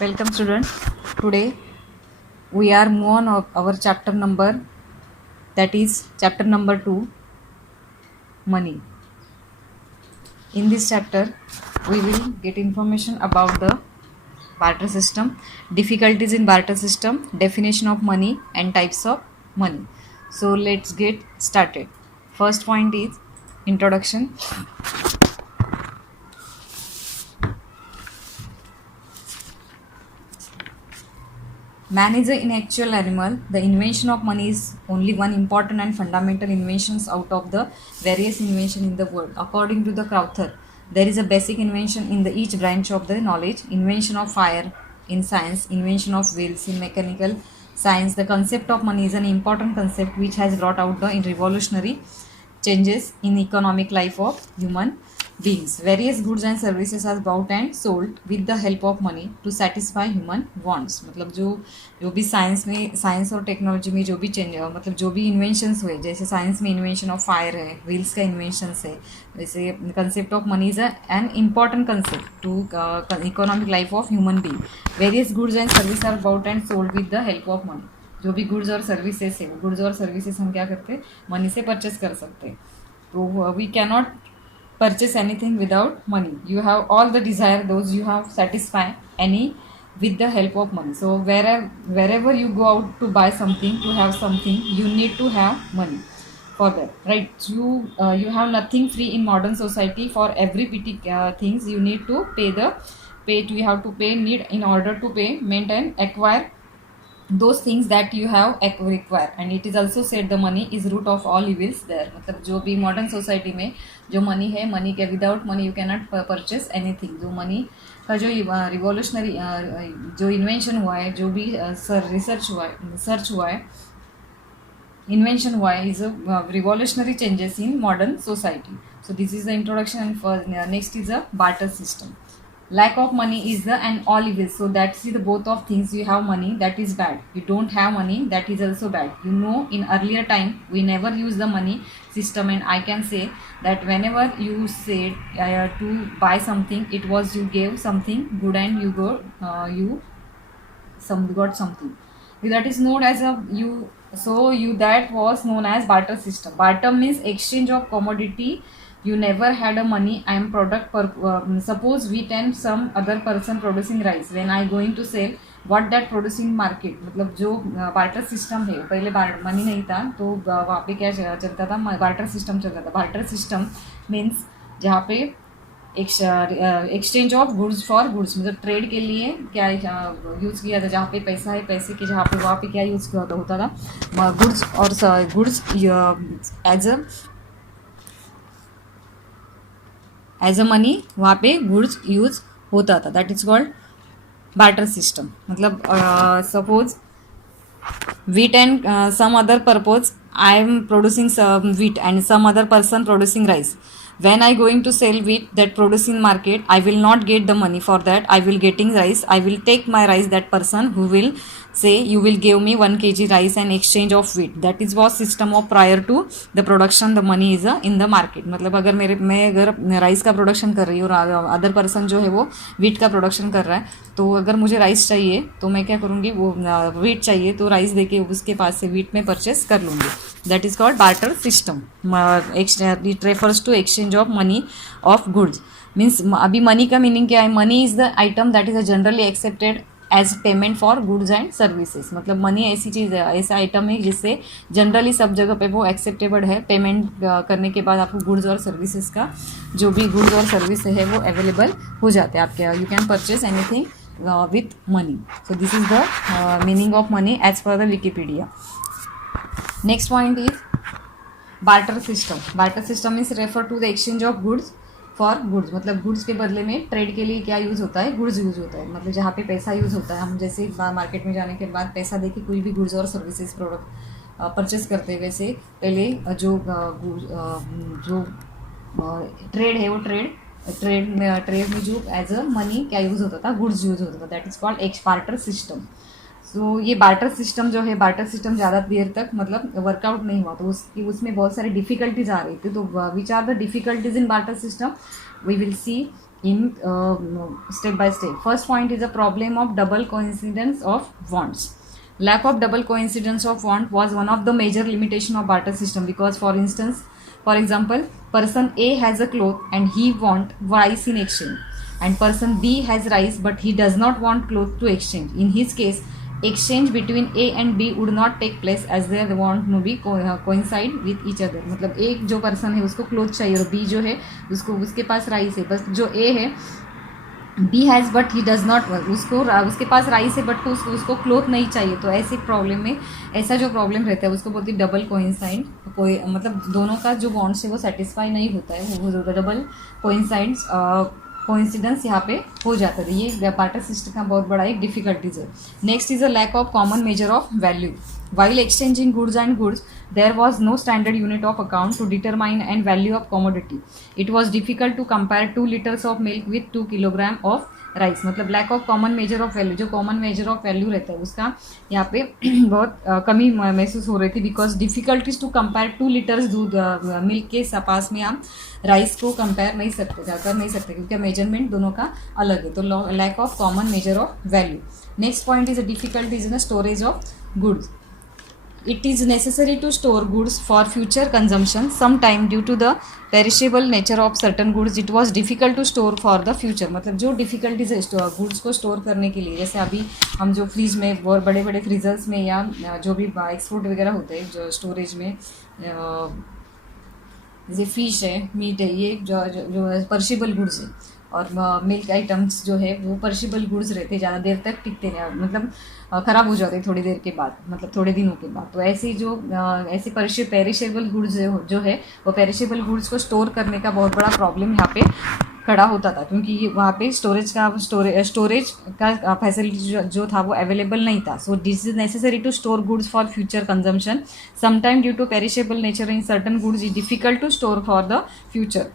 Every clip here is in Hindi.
Welcome students. Today we are move on of our chapter number, that is chapter number 2, money. In this chapter we will get information about the barter system, difficulties in barter system, definition of money and types of money. So let's get started. First point is introduction. Man is an intellectual animal. The invention of money is only one important and fundamental inventions out of the various inventions in the world. According to the Crowther, there is a basic invention in the each branch of the knowledge. Invention of fire in science, invention of wheels in mechanical science. The concept of money is an important concept which has brought out the revolutionary changes in economic life of human beings. Various goods and services are bought and sold with the help of money to satisfy human wants. मतलब जो भी साइंस और टेक्नोलॉजी में जो भी चेंज मतलब जो भी इन्वेंशंस हुए, जैसे साइंस में इन्वेंशन ऑफ फायर है, व्हील्स का इन्वेंशन है, वैसे concept of money is an important concept to economic life of human being. Various goods and service are bought and sold with the help of money. जो भी गुड्स और सर्विसेज है, गुड्स और सर्विसेज हम क्या करते हैं, मनी से परचेस कर सकते हैं. तो we cannot purchase anything without money. You have all the desire those you have satisfy any with the help of money. So wherever you go out to buy something, to have something, you need to have money for that, right? You have nothing free in modern society. For every petty things you need to you have to pay, need in order to pay, maintain, acquire those things that you have require. And it is also said the money is root of all evils there. मतलब जो भी मॉडर्न सोसाइटी में जो मनी है, मनी के without money you cannot purchase anything. जो मनी का जो रिवॉल्यूशनरी जो इन्वेंशन हुआ है, जो भी रिसर्च हुआ है, invention हुआ है, is a revolutionary changes in modern society. So this is the introduction, and for next is a barter system. Lack of money is the and all evil. So that's the both of things. You have money, that is bad. You don't have money, that is also bad. You know, in earlier time we never use the money system, and I can say that whenever you said to buy something, it was you gave something good and you got something. That is known as a you. So you that was known as barter system. Barter means exchange of commodity. You never had a money. I am product per suppose wheat and some other person producing rice. When I going to sell what that producing market, मतलब जो बार्टर सिस्टम है, पहले मनी नहीं था तो वहाँ पे क्या चलता था, बार्टर सिस्टम चलता था. बार्टर सिस्टम मीन्स जहाँ पे exchange of goods for goods, मतलब ट्रेड के लिए क्या यूज़ किया था. जहाँ पे पैसा है, पैसे के जहाँ पे वहाँ पे क्या यूज़ होता था, गुड्स और गुड्स एज अ मनी वहाँ पे गुड्स यूज होता था. That is called barter system. मतलब suppose wheat and some other purpose, I am producing some wheat and some other person producing rice. When I going to sell wheat that produce in market, I will not get the money for that. I will getting rice. I will take my rice. That person who will say you will give me 1 kg rice and exchange of wheat. That is was system of prior to the production. The money is in the market. मतलब अगर मैं अगर राइस का प्रोडक्शन कर रही हूँ और अदर पर्सन जो है वो वीट का प्रोडक्शन कर रहा है, तो अगर मुझे राइस चाहिए तो मैं क्या करूँगी, वो वीट चाहिए तो राइस देके उसके पास से वीट में परचेस कर लूँगी. That is called barter system. It refers to exchange of money of goods. Means अभी मनी का मीनिंग क्या है, money is the item that is generally accepted as payment for goods and services. मतलब मनी ऐसी चीज़ है, ऐसा आइटम है जिससे जनरली सब जगह पे वो एक्सेप्टेबल है. पेमेंट करने के बाद आपको गुड्स और सर्विसेज का जो भी गुड्स और सर्विस है वो अवेलेबल हो जाते हैं आपके. You can purchase anything with money. So this is the meaning of money as per the Wikipedia. Next point is barter system. Barter system is refer to the exchange of goods for goods. मतलब गुड्स के बदले में ट्रेड के लिए क्या यूज़ होता है, गुड्स यूज़ होता है. मतलब जहाँ पे पैसा यूज़ होता है, हम जैसे मार्केट में जाने के बाद पैसा देके कोई भी गुड्स और सर्विसेज प्रोडक्ट परचेस करते हैं, वैसे पहले जो ट्रेड है वो ट्रेड में जो एज अ मनी क्या यूज़ होता था, गुड्स यूज़ होता था. That is called barter system. So ये बार्टर सिस्टम जो है, बार्टर सिस्टम ज़्यादा देर तक मतलब वर्कआउट नहीं हुआ, तो उसमें बहुत सारी डिफ़िकल्टीज आ रही थी. तो which are the difficulties in barter system, we will see in step by step. First point is a problem of double coincidence of wants. Lack of double coincidence of want was one of the major limitation of barter system, because for example, person A has a cloth and he want rice in exchange, and person B has rice but he does not want cloth to exchange. In his case, exchange between A and B would not take place as their want no be coincide with each other. मतलब एक जो पर्सन है उसको क्लोथ चाहिए और बी जो है उसको उसके पास राइस है, बस जो ए है B has but he does not, उसके पास राइस है बट उसको क्लोथ नहीं चाहिए। तो ऐसे प्रॉब्लम में ऐसा जो प्रॉब्लम रहता है उसको बोलती है डबल कोइंसाइड। कोई मतलब दोनों का जो बॉन्ड्स है वो सेटिस्फाई नहीं होता है, वो डबल कोइंसाइड्स कोइंसिडेंस यहाँ पे हो जाता है। ये बार्टर सिस्टम का बहुत बड़ा एक डिफिकल्टीज है। Next is a lack of common measure of value. While exchanging goods and goods, there was no standard unit of account to determine and value of commodity. It was difficult to compare 2 liters of milk with 2 kilogram of rice. मतलब lack of common measure of value, जो कॉमन मेजर ऑफ वैल्यू रहता है उसका यहाँ पे बहुत कमी महसूस हो रही थी, because difficulties to compare 2 litres दूध मिल्क के पास में हम राइस को कंपेयर नहीं सकते, कर नहीं सकते, क्योंकि मेजरमेंट दोनों का अलग है। तो lack of common measure of value. Next point is a difficulties in the storage of goods. It is necessary to store goods for future consumption. Sometime due to the perishable nature of certain goods, it was difficult to store for the future. मतलब जो डिफ़िकल्टीज है गुड्स को स्टोर करने के लिए, जैसे अभी हम जो फ्रिज में बहुत बड़े बड़े फ्रीजर्स में या जो भी एक्सपोर्ट वगैरह होते हैं जो स्टोरेज में, जैसे फिश है, मीट है, ये जो पर्शिबल गुड्स है, और मिल्क आइटम्स जो है वो पर्शिबल गुड्स रहते, ज़्यादा देर तक टिकते नहीं, मतलब ख़राब हो जाते थोड़ी देर के बाद, मतलब थोड़े दिनों के बाद। तो ऐसे जो ऐसे पेरिशेबल गुड्स जो है वो पेरिशेबल गुड्स को स्टोर करने का बहुत बड़ा प्रॉब्लम यहाँ पे खड़ा होता था, क्योंकि वहाँ पे स्टोरेज का फैसिलिटी जो था वो अवेलेबल नहीं था। So this is necessary to store goods for future consumption. Sometime due to perishable nature in certain goods is difficult to store for the future.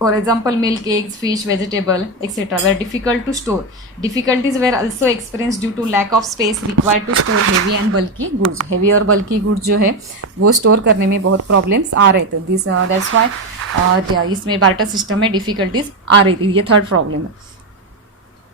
For example, milk, eggs, fish, vegetable, etc. were difficult to store. Difficulties were also experienced due to lack of space required to store heavy and bulky goods. Heavy और bulky goods जो है वो स्टोर करने में बहुत प्रॉब्लम्स आ रहे थे. दिस दैट्स वाई इसमें बार्टर सिस्टम में डिफिकल्टीज आ रही थी. ये थर्ड प्रॉब्लम है.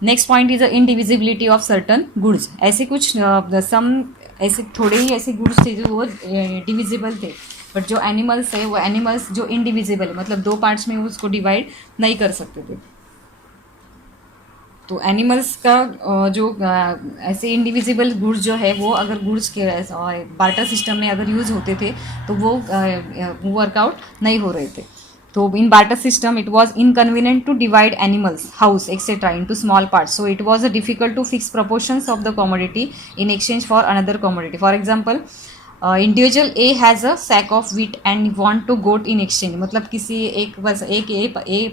Next point is the indivisibility of certain goods. ऐसे कुछ ऐसे थोड़े ही ऐसे गुड्स थे जो वो डिविजिबल थे, बट जो एनिमल्स है वो एनिमल्स जो इनडिविजिबल है, मतलब दो पार्ट्स में उसको डिवाइड नहीं कर सकते थे. तो एनिमल्स का जो ऐसे इंडिविजिबल गुड्स जो है वो अगर गुड्स के बार्टर सिस्टम में अगर यूज़ होते थे तो वो वर्कआउट नहीं हो रहे थे. तो in barter system it was inconvenient to divide animals, house, etc. into small parts. So it was difficult to fix proportions of the commodity in exchange for another commodity. For example, individual A has a sack of wheat and want to goat in exchange. मतलब किसी एक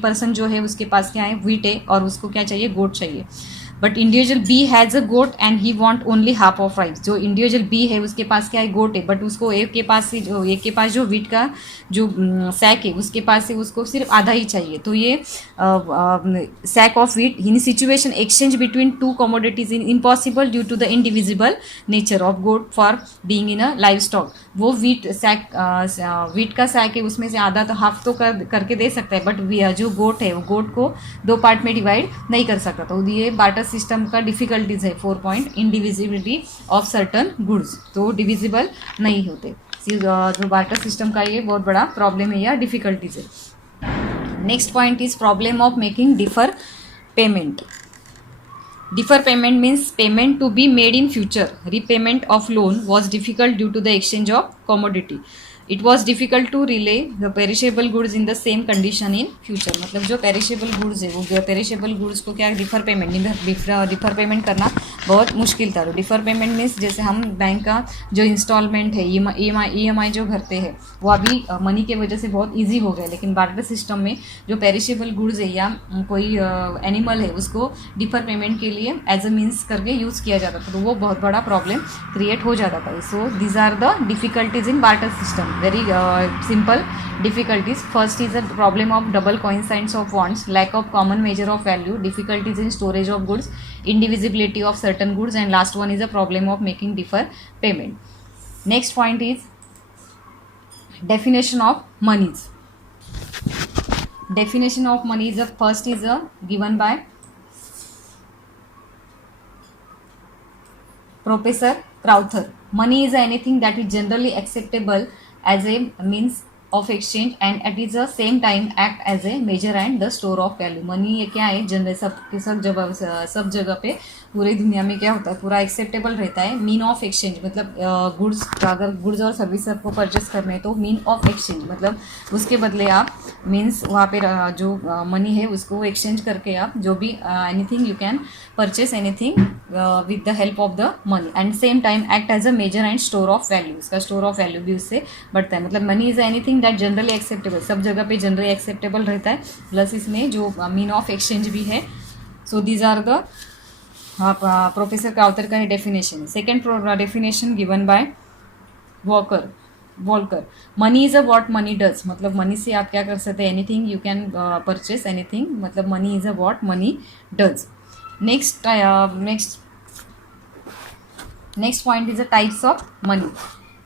पर्सन जो है उसके पास क्या है, वीट है, और उसको क्या चाहिए, गोट चाहिए. But individual B has a goat and he want only half of rice. जो इंडिविजुअल बी है उसके पास क्या है, गोट है, बट उसको एक के पास जो वीट का जो सैक है उसके पास है, उसको सिर्फ आधा ही चाहिए. तो ये sack of wheat in situation exchange between two commodities in impossible due to the indivisible nature of goat for being in a live stock. वो वीट का सैक है उसमें से आधा तो हाफ तो करके दे सकता है, बट जो गोट है वो गोट को दो पार्ट में डिवाइड नहीं कर सकता. तो ये बार्टर सिस्टम का डिफिकल्टीज है. 4 पॉइंट, इंडिविजिबिलिटी ऑफ सर्टन गुड्स, तो डिविजिबल नहीं होते. जो बार्टर सिस्टम का ये बहुत बड़ा प्रॉब्लम है या डिफिकल्टीज है. Next point is problem of making differ payment. Defer payment means payment to be made in future. Repayment of loan was difficult due to the exchange of commodity. It was difficult to relay the perishable goods in the same condition in future. मतलब जो पेरिशेबल गुड्स है वो पेरिशेबल गुड्स को क्या डिफ़र पेमेंट करना बहुत मुश्किल था. डिफ़र पेमेंट मीन्स जैसे हम बैंक का जो इंस्टॉलमेंट है, EMI जो भरते हैं वो अभी मनी के वजह से बहुत ईजी हो गया. लेकिन बार्टर सिस्टम में जो पेरिशेबल गुड्स है या कोई एनिमल है उसको डिफ़र पेमेंट के लिए एज अ मीन्स करके यूज़ किया जाता था, तो वो बहुत बड़ा प्रॉब्लम क्रिएट हो जाता था. So these are the difficulties in barter system. Very simple difficulties. First is the problem of double coincidence of wants, lack of common measure of value, difficulties in storage of goods, indivisibility of certain goods, and last one is the problem of making defer payment. Next point is definition of monies. Definition of money is first is given by Professor Crowther. Money is anything that is generally acceptable as a means of exchange and at is the same time act as a measure and the store of value. Money ये क्या है, जनरल सब जगह पे पूरी दुनिया में क्या होता है, पूरा एक्सेप्टेबल रहता है. मीन ऑफ एक्सचेंज मतलब गुड्स, अगर गुड्स और सर्विस आपको परचेस करने हैं तो मीन ऑफ एक्सचेंज मतलब उसके बदले आप मीन्स वहाँ पे जो मनी है उसको एक्सचेंज करके आप जो भी anything you can purchase anything with the help of the money and same time act as a measure and store of value. इसका स्टोर ऑफ वैल्यू भी उससे बढ़ता है. मतलब money is anything that generally acceptable, सब जगह पे जनरली एक्सेप्टेबल रहता है, प्लस इसमें जो मीन ऑफ एक्सचेंज भी है. So these are the professor Crowther का definition. Second definition given by Walker. Money is a what money does मतलब मनी से आप क्या कर सकते हैं, anything you can purchase anything, मतलब money is a what money does. Next point is the types of money.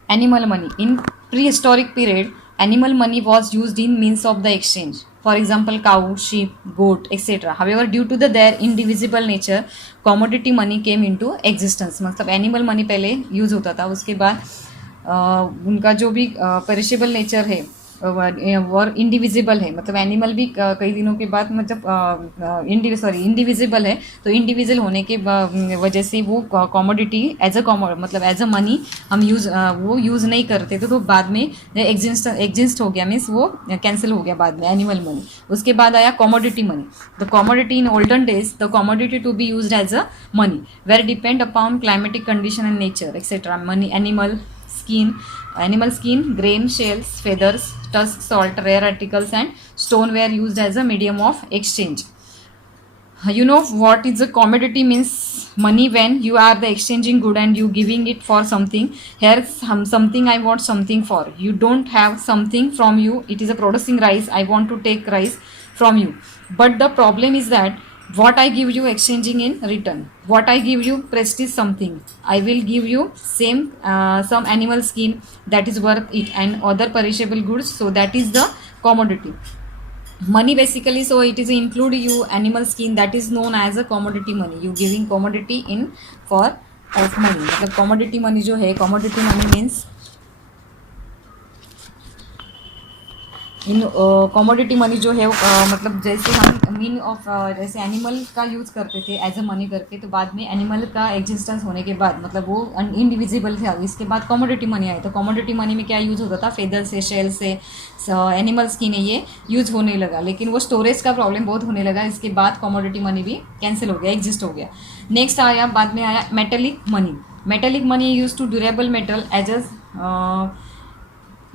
Animal money. In prehistoric period, animal money was used in means of the exchange. For example, cow, sheep, goat, etc. However, due to their indivisible nature, commodity money came into existence. मतलब animal money पहले यूज होता था, उसके बाद उनका जो भी पेरिशेबल नेचर है और इंडिविजिबल है, मतलब एनिमल भी कई दिनों के बाद मतलब इंडिविजिबल है, तो इंडिविजुअल होने के वजह से वो कॉमोडिटी एज अ मतलब एज अ मनी हम वो यूज़ नहीं करते थे, तो बाद में एग्जिस्ट हो गया, मीन्स वो कैंसिल हो गया बाद में एनिमल मनी. उसके बाद आया commodity money. The commodity in olden days the commodity to be use as a money were depend upon climatic condition and nature etcetera. Money animal skin, grain, shells, feathers, tusks, salt, rare articles and stone were used as a medium of exchange. You know what is a commodity means? Money when you are the exchanging good and you giving it for something. Here something I want something for. You don't have something from you. It is a producing rice. I want to take rice from you. But the problem is that what I give you exchanging in return. What I give you prestige something. I will give you some animal skin that is worth it and other perishable goods. So that is the commodity. Money basically, so it is include you animal skin, that is known as a commodity money. You giving commodity in for of money. मतलब commodity money जो है, commodity money means इन कॉमोडिटी मनी जो है मतलब जैसे हम मीन ऑफ जैसे एनिमल का यूज़ करते थे एज अ मनी करके, तो बाद में एनिमल का एग्जिस्टेंस होने के बाद मतलब वो इंडिविजिबल था, इसके बाद कॉमोडिटी मनी आई. तो कॉमोडिटी मनी में क्या यूज़ होता था, फेदर से, शेल से, एनिमल स्किन है, ये यूज होने लगा, लेकिन वो स्टोरेज का प्रॉब्लम बहुत होने लगा. इसके बाद कॉमोडिटी मनी भी कैंसिल हो गया, एग्जिस्ट हो गया. नेक्स्ट आया, बाद में आया metallic money. Metallic money use to durable metal as a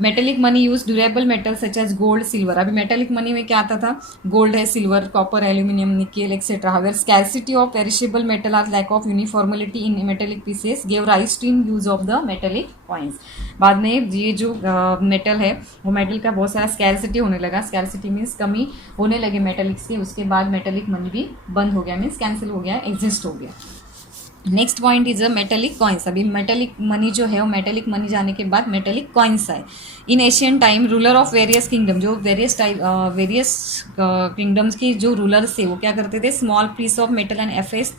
metallic money use durable metal such as gold, silver. अभी मेटेलिक मनी में क्या आता था, गोल्ड है, silver, copper, aluminium, nickel etcetera. However scarcity of perishable metal or lack of uniformity in metallic pieces gave rise to in use of the metallic coins. बाद में ये जो मेटल है वो मेटल का बहुत सारा स्कैरसिटी होने लगा. स्कैरसिटी मीन्स कमी होने लगे मेटेलिक्स के, उसके बाद मेटेलिक मनी भी बंद हो गया, मीन्स कैंसिल हो गया, एग्जिस्ट हो गया. Next point is a metallic coins. अभी मेटेलिक मनी जो है वो मेटेलिक मनी जाने के बाद मेटेलिक कॉइन्स आए. In Asian time ruler of various kingdom, जो वेरियस किंगडम्स की जो रूलर्स थे वो क्या करते थे, small piece of metal and affix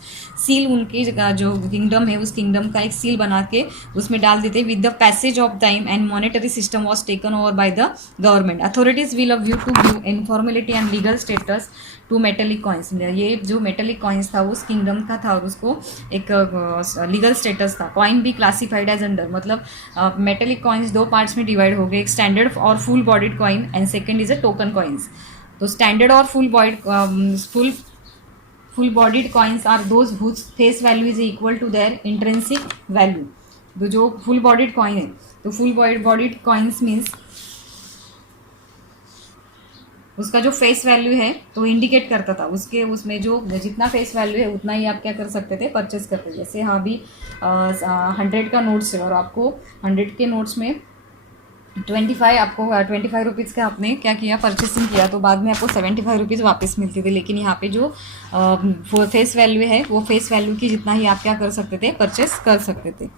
seal, उनकी जो किंगडम है उस किंगडम का एक सील बना के उसमें डाल देते. With the passage of time and monetary system was taken over by the government. Authorities will view to give informality and legal status to metallic coins. ये जो मेटेलिक कॉइन्स था उस किंगडम का था और उसको एक लीगल स्टेटस था. कॉइन भी क्लासिफाइड एज अंडर, मतलब मेटेलिक कॉइन्स दो पार्ट्स में डिवाइड हो गए, एक स्टैंडर्ड और full bodied coin and second is a token coins. तो स्टैंडर्ड और full bodied coins are those whose face value is equal to their intrinsic value. तो जो फुल बॉडीड कॉइन है, तो फुल बॉडीड कॉइन्स मीन्स उसका जो फेस वैल्यू है तो इंडिकेट करता था, उसमें जो जितना फेस वैल्यू है उतना ही आप क्या कर सकते थे, परचेस करते थे. जैसे हाँ अभी 100 का नोट्स है और आपको 100 के नोट्स में 25 रुपीज़ का आपने क्या किया, परचेसिंग किया, तो बाद में आपको 75 रुपीज़ वापस मिलती थी. लेकिन यहाँ पे जो फेस वैल्यू है वो फेस वैल्यू की जितना ही आप क्या कर सकते थे, परचेस कर सकते थे.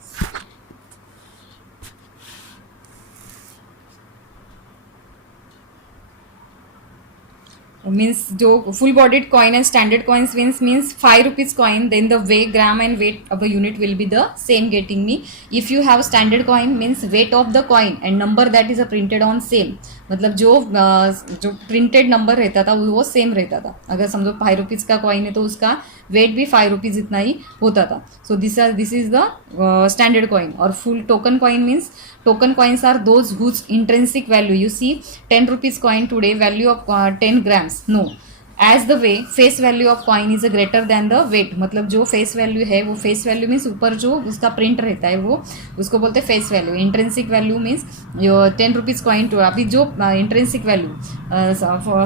means जो full bodied coin and standard coins means 5 rupees coin, then the weight, gram and weight of a unit will be the same getting me. If you have standard coin means weight of the coin and number that is printed on same, मतलब जो प्रिंटेड नंबर रहता था वो सेम रहता था. अगर समझो 5 रुपीज़ का कॉइन है तो उसका वेट भी 5 रुपीज़ इतना ही होता था. So this is the standard coin. और full token coin means token coins are those whose intrinsic value, you see 10 rupees coin today value of 10 grams, no, as the way face value of coin is greater than the weight. मतलब जो face value है वो face value मीन्स ऊपर जो उसका प्रिंट रहता है वो उसको बोलते हैं face value. intrinsic value means 10 rupees coin to, अभी जो intrinsic value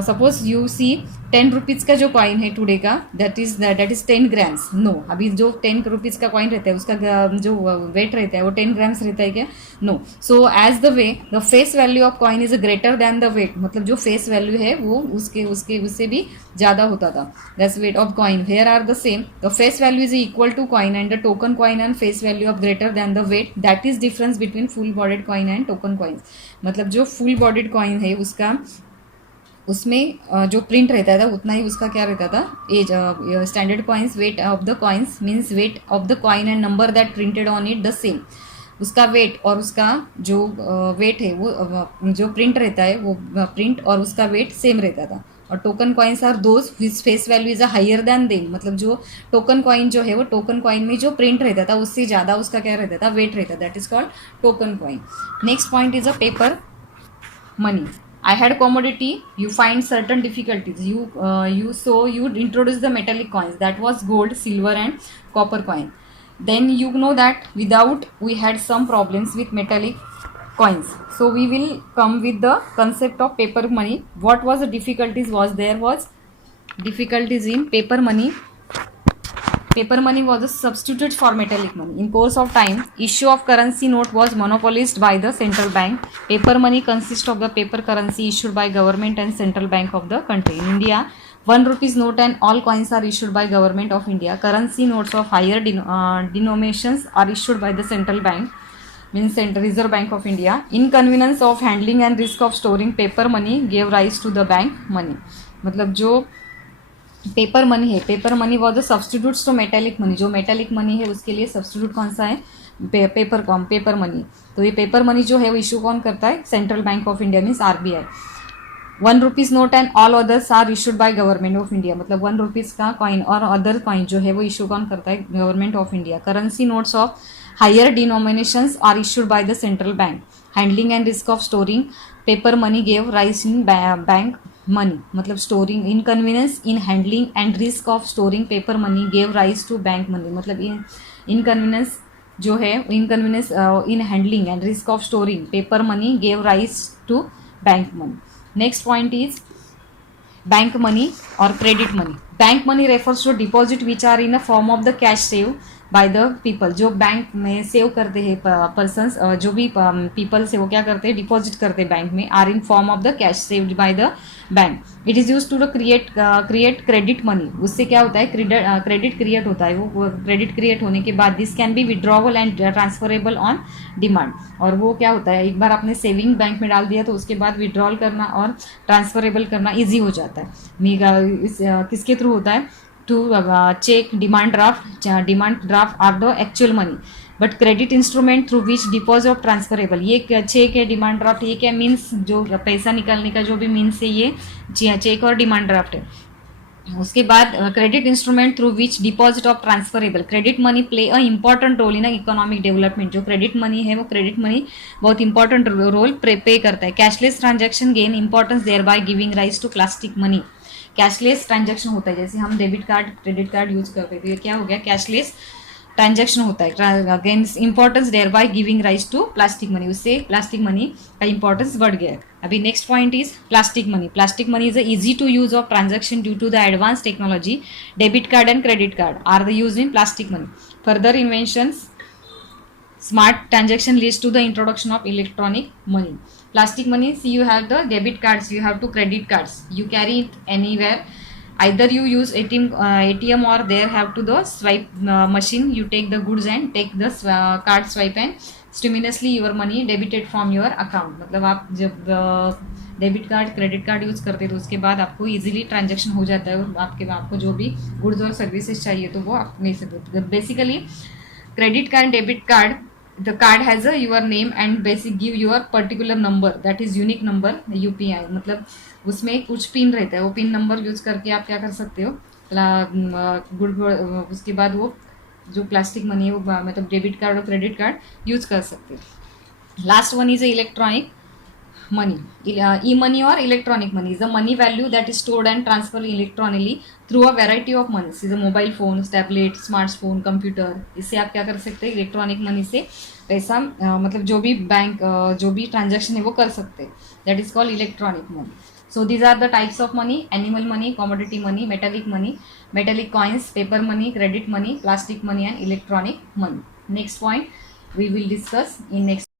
suppose you see 10 rupees का जो कॉइन है टुडे का दैट इज 10 ग्राम्स, नो. अभी जो 10 रुपीज़ का कॉइन रहता है उसका जो वेट रहता है वो 10 ग्राम्स रहता है क्या, no. So as the way the face value of coin is greater than the weight, मतलब जो फेस वैल्यू है वो उससे भी ज़्यादा होता था. That's weight of coin. Here are the same. The face value is equal to coin and the token coin and face value of greater than the weight. That is difference between full bodied coin and token coins. मतलब जो फुल बॉडीड कॉइन है उसका उसमें जो प्रिंट रहता था उतना ही उसका क्या रहता था as. Standard coins weight of the coins means weight of the coin and number that printed on it the same. उसका वेट और उसका जो वेट है वो जो प्रिंट रहता है वो प्रिंट और उसका वेट सेम रहता था. और token coins are those which face value is a higher than them. मतलब जो टोकन कॉइन जो है वो टोकन कॉइन में जो प्रिंट रहता था उससे ज़्यादा उसका क्या रहता था वेट रहता. That is called token coin. Next point is a paper money. I had commodity, you find certain difficulties. You introduce the metallic coins, that was gold, silver and copper coin. Then you know that without we had some problems with metallic coins. So we will come with the concept of paper money. What was the difficulties was difficulties in paper money. Paper money was a substitute for metallic money. In course of time, issue of currency note was monopolized by the central bank. Paper money consists of the paper currency issued by government and central bank of the country. In India, 1 rupees note and all coins are issued by government of India. Currency notes of higher denominations are issued by the central bank, means Central Reserve Bank of India. Inconvenience of handling and risk of storing paper money gave rise to the bank money. मतलब जो पेपर मनी है, paper money was the substitutes to metallic money. जो मेटेलिक मनी है उसके लिए सब्सटीट्यूट कौन सा है, पेपर मनी. तो ये पेपर मनी जो है वो इशू कौन करता है, central bank of India means RBI. 1 rupees note and all others are issued by government of India. मतलब 1 रुपीज़ का कॉइन और अदर कॉइन जो है वो इशू कौन करता है, government of India. Currency notes of higher denominations are issued by the central bank. Handling and risk of storing paper money gave rise in bank money. मतलब storing inconvenience in handling and risk of storing paper money gave rise to bank money. मतलब इनकन्वीनियंस जो है inconvenience in handling and risk of storing paper money gave rise to bank money. Next point is bank money और credit money. Bank money refers to deposit which are in a form of the cash save by the people. जो बैंक में सेव करते हैं पर्सनस, जो भी पीपल से वो क्या करते हैं, डिपॉजिट करते हैं बैंक में, are in form of the cash saved by the bank. It is use to create credit money. उससे क्या होता है, क्रेडिट क्रिएट होता है. वो क्रेडिट क्रिएट होने के बाद this can be withdrawal and transferable on demand. और वो क्या होता है, एक बार आपने सेविंग बैंक में डाल दिया तो उसके बाद विड्रॉल करना और ट्रांसफरेबल करना ईजी हो जाता है. किसके थ्रू होता है, to check, demand draft are the actual money, but credit instrument through which deposit of transferable. ये चेक है, डिमांड ड्राफ्ट ये क्या मीन्स, जो पैसा निकालने का जो भी मीन्स है ये चेक और डिमांड ड्राफ्ट है. उसके बाद credit instrument through which deposit of transferable. Credit money play a important role in economic development. जो क्रेडिट मनी है वो क्रेडिट मनी बहुत इंपॉर्टेंट रोल पे करता है. Cashless transaction gain importance thereby giving rise to plastic money. Cashless transaction होता है, जैसे हम debit card credit card use करते हैं, तो ये क्या हो गया, कैशलेस ट्रांजैक्शन होता है. Against importance thereby giving rise to plastic money. उससे प्लास्टिक मनी का इंपॉर्टेंस बढ़ गया है. अभी next point is plastic money. Plastic money is easy to use of transaction due to the advance technology. Debit card and credit card are the use in plastic money. Further inventions smart transaction leads to the introduction of electronic money. Plastic money, see you have the debit cards, you have to credit cards, you carry it anywhere. Either you use ATM or there have to the swipe machine. You take the goods and take the card swipe and stimulously your money debited from your account. मतलब आप जब debit card credit card use करते हैं तो उसके बाद आपको इजीली ट्रांजैक्शन हो जाता है और आपको जो भी गुड्स और सर्विसेज चाहिए तो वो आप ले सकते हो. Basically credit card debit card, the card has a your name and basic give your particular number, that is unique number UPI. मतलब उसमें कुछ पिन रहता है, वो पिन नंबर यूज करके आप क्या कर सकते हो गुड. उसके बाद वो जो प्लास्टिक मनी है वो मतलब डेबिट कार्ड और क्रेडिट कार्ड यूज कर सकते हो. Last one is electronic money. E-money or electronic money is the money value that is stored and transferred electronically through a variety of monies. is a mobile phone, tablet, smartphone, computer. इससे आप क्या कर सकते हैं, इलेक्ट्रॉनिक मनी से पैसा मतलब जो भी बैंक जो भी ट्रांजैक्शन है वो कर सकते हैं. That is called electronic money. So these are the types of money: animal money, commodity money, metallic coins, paper money, credit money, plastic money and electronic money. Next point we will discuss in next